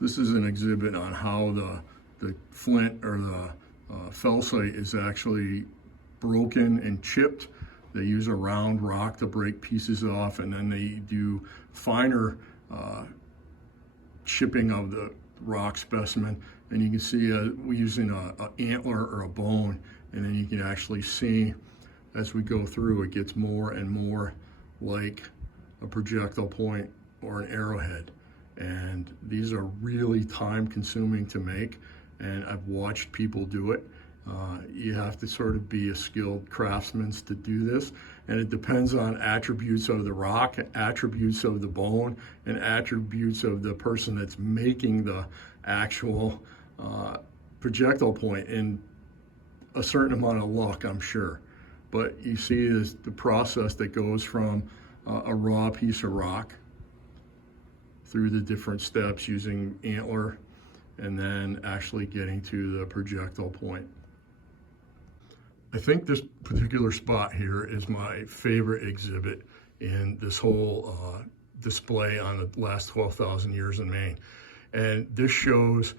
This is an exhibit on how the flint or the felsite is actually broken and chipped. They use a round rock to break pieces off, and then they do finer chipping of the rock specimen. And you can see we're using an antler or a bone, and then you can actually see as we go through, it gets more and more like a projectile point or an arrowhead. And these are really time consuming to make, and I've watched people do it. You have to sort of be a skilled craftsman to do this, and it depends on attributes of the rock, attributes of the bone, and attributes of the person that's making the actual projectile point, and a certain amount of luck, I'm sure. But you see the process that goes from a raw piece of rock through the different steps using antler, and then actually getting to the projectile point. I think this particular spot here is my favorite exhibit in this whole display on the last 12,000 years in Maine. And this shows,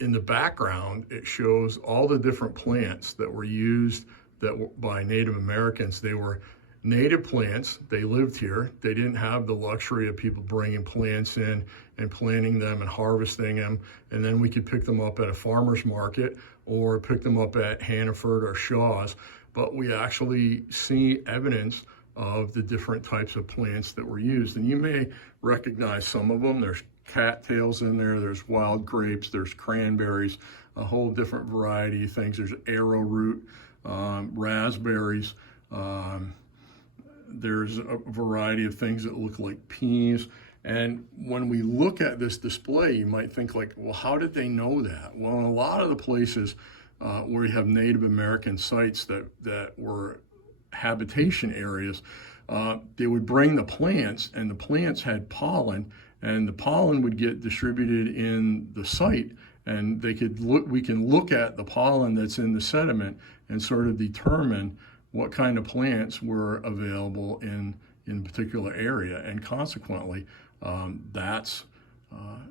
in the background, it shows all the different plants that were used by Native Americans. They were native plants. They lived here. They didn't have the luxury of people bringing plants in and planting them and harvesting them, and then we could pick them up at a farmer's market or pick them up at Hannaford or Shaw's. But we actually see evidence of the different types of plants that were used, and you may recognize some of them. There's cattails in there, there's wild grapes, there's cranberries, a whole different variety of things. There's arrowroot, raspberries, there's a variety of things that look like peas. And when we look at this display, you might think like, well, how did they know that? Well, in a lot of the places where you have Native American sites that were habitation areas, they would bring the plants, and the plants had pollen, and the pollen would get distributed in the site, and we can look at the pollen that's in the sediment and sort of determine what kind of plants were available in a particular area, and consequently, that's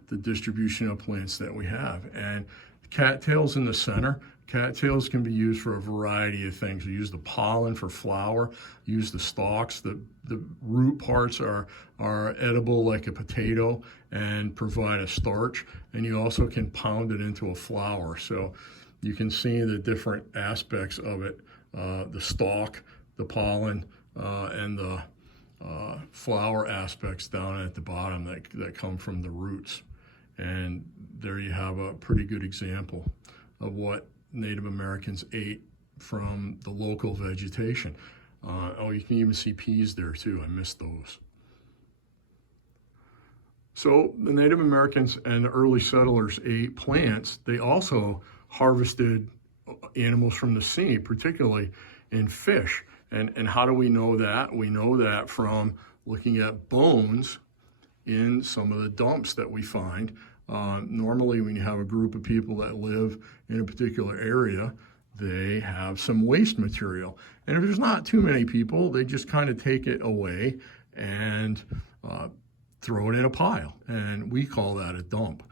the distribution of plants that we have. And cattails in the center. Cattails can be used for a variety of things. We use the pollen for flour, use the stalks. The root parts are edible like a potato and provide a starch, and you also can pound it into a flour. So you can see the different aspects of it, the stalk, the pollen, and the flower aspects down at the bottom that come from the roots. And there you have a pretty good example of what Native Americans ate from the local vegetation. Oh, you can even see peas there too. I missed those. So the Native Americans and the early settlers ate plants. They also harvested animals from the sea, particularly in fish. And how do we know that? We know that from looking at bones in some of the dumps that we find. Normally, when you have a group of people that live in a particular area, they have some waste material. And if there's not too many people, they just kind of take it away and throw it in a pile. And we call that a dump.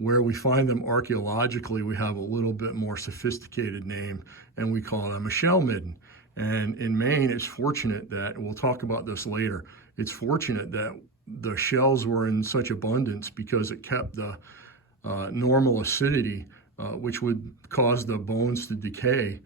Where we find them archaeologically, we have a little bit more sophisticated name, and we call them a shell midden. And in Maine, it's fortunate that, we'll talk about this later, it's fortunate that the shells were in such abundance because it kept the normal acidity, which would cause the bones to decay.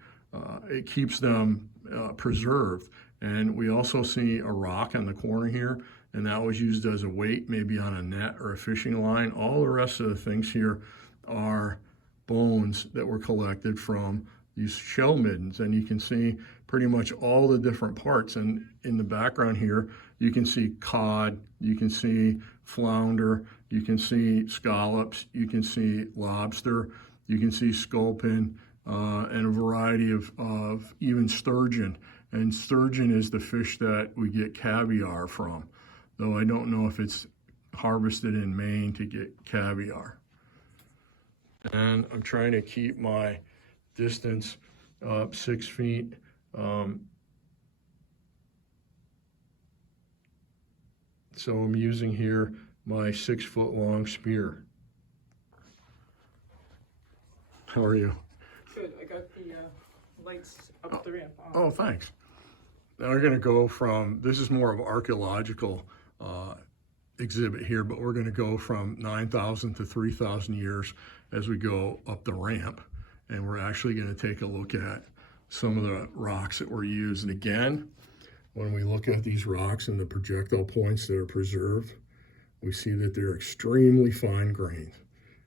It keeps them preserved. And we also see a rock on the corner here, and that was used as a weight, maybe on a net or a fishing line. All the rest of the things here are bones that were collected from these shell middens, and you can see pretty much all the different parts. And in the background here, you can see cod, you can see flounder, you can see scallops, you can see lobster, you can see sculpin, and a variety of even sturgeon. And sturgeon is the fish that we get caviar from, though I don't know if it's harvested in Maine to get caviar. And I'm trying to keep my distance 6 feet. So I'm using here my 6-foot long spear. How are you? Good. I got the lights up the ramp on. Oh, thanks. Now we're going to go from, this is more of an archaeological exhibit here, but we're going to go from 9,000 to 3,000 years as we go up the ramp. And we're actually going to take a look at some of the rocks that were used. And again, when we look at these rocks and the projectile points that are preserved, we see that they're extremely fine grained.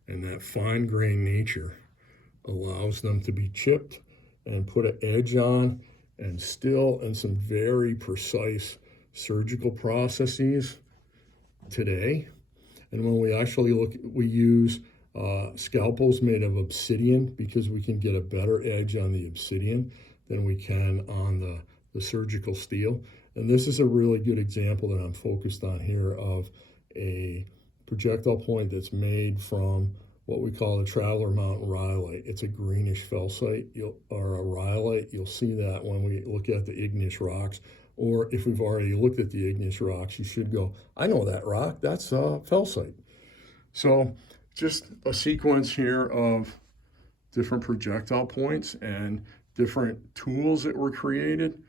And that fine grained nature allows them to be chipped and put an edge on, and still in some very precise surgical processes today. And when we actually look, we use scalpels made of obsidian because we can get a better edge on the obsidian than we can on the surgical steel. And this is a really good example that I'm focused on here of a projectile point that's made from what we call a Traveler Mountain rhyolite. It's a greenish felsite or a rhyolite. You'll see that when we look at the igneous rocks, or if we've already looked at the igneous rocks, you should go, I know that rock, that's felsite. So just a sequence here of different projectile points and different tools that were created.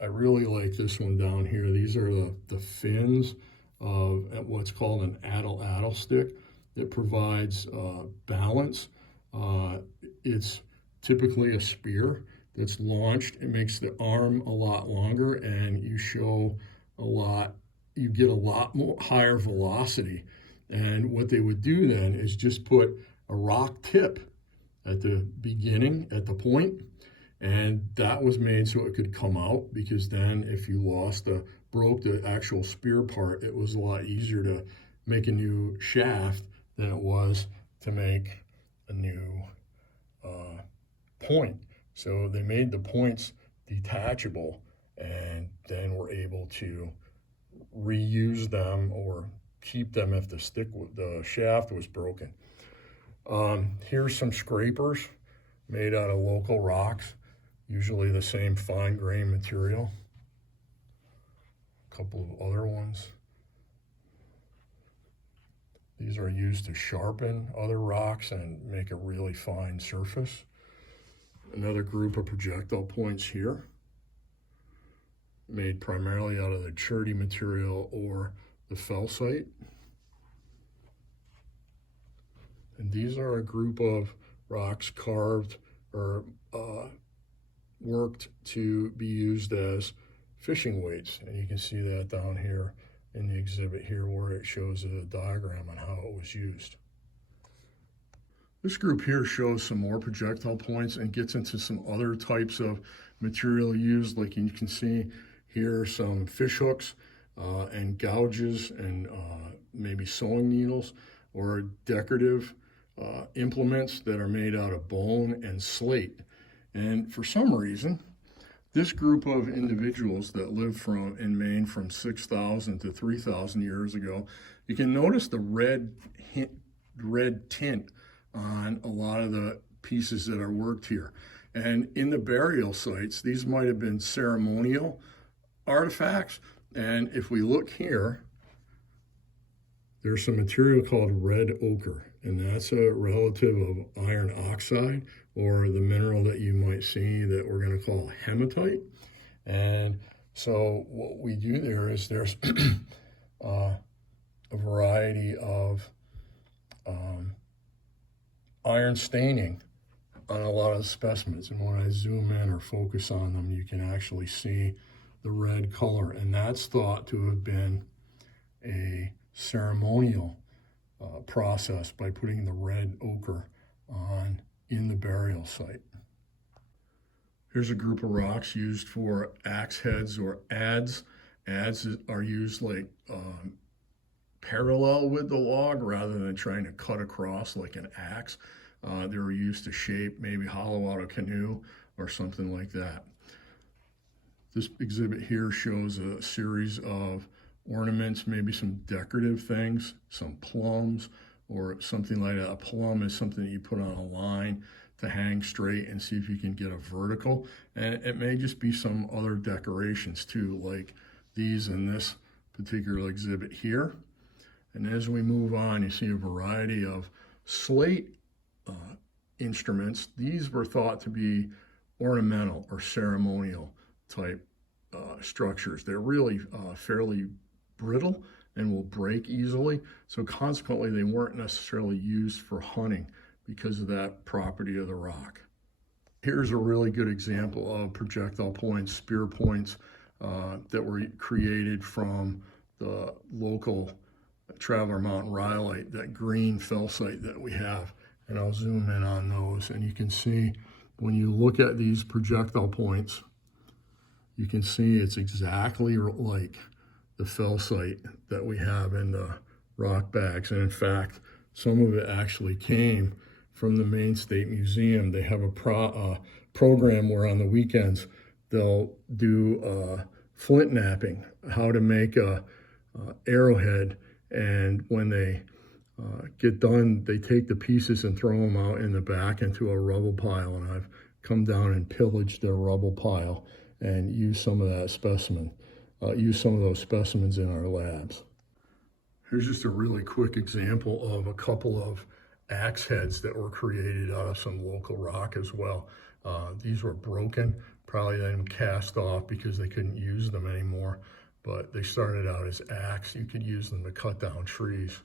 I really like this one down here. These are the fins of what's called an addle stick. It provides balance. It's typically a spear that's launched. It makes the arm a lot longer, and you get a lot more higher velocity. And what they would do then is just put a rock tip at the beginning, at the point, and that was made so it could come out, because then if you broke the actual spear part, it was a lot easier to make a new shaft than it was to make a new point. So they made the points detachable, and then were able to reuse them or keep them if the shaft was broken. Here's some scrapers made out of local rocks, usually the same fine grain material. A couple of other ones. These are used to sharpen other rocks and make a really fine surface. Another group of projectile points here, made primarily out of the cherty material or the felsite. And these are a group of rocks carved or worked to be used as fishing weights. And you can see that down here in the exhibit here, where it shows a diagram on how it was used. This group here shows some more projectile points and gets into some other types of material used. Like you can see here, some fish hooks and gouges and maybe sewing needles, or decorative implements that are made out of bone and slate. And for some reason, this group of individuals that lived in Maine from 6,000 to 3,000 years ago, you can notice the red tint on a lot of the pieces that are worked here. And in the burial sites, these might have been ceremonial artifacts. And if we look here, there's some material called red ochre, and that's a relative of iron oxide, or the mineral that you might see that we're going to call hematite. And so what we do there is there's a variety of iron staining on a lot of the specimens. And when I zoom in or focus on them, you can actually see the red color. And that's thought to have been a ceremonial process by putting the red ochre on in the burial site. Here's a group of rocks used for axe heads or adze. Adze are used like parallel with the log rather than trying to cut across like an axe. They were used to shape, maybe hollow out a canoe or something like that. This exhibit here shows a series of ornaments, maybe some decorative things, some plums or something like that. A plum is something that you put on a line to hang straight and see if you can get a vertical. And it may just be some other decorations too, like these in this particular exhibit here. And as we move on, you see a variety of slate instruments. These were thought to be ornamental or ceremonial type structures. They're really fairly brittle and will break easily. So consequently, they weren't necessarily used for hunting because of that property of the rock. Here's a really good example of projectile points, spear points that were created from the local Traveler Mountain rhyolite, that green felsite that we have. And I'll zoom in on those, and you can see when you look at these projectile points, you can see it's exactly like the felsite that we have in the rock bags. And in fact, some of it actually came from the Maine State Museum. They have a program where on the weekends they'll do flint knapping, how to make a arrowhead, and when they get done, they take the pieces and throw them out in the back into a rubble pile. And I've come down and pillaged their rubble pile and used some of that specimen, use some of those specimens in our labs. Here's just a really quick example of a couple of axe heads that were created out of some local rock as well. These were broken, probably then cast off because they couldn't use them anymore, but they started out as axe. You could use them to cut down trees.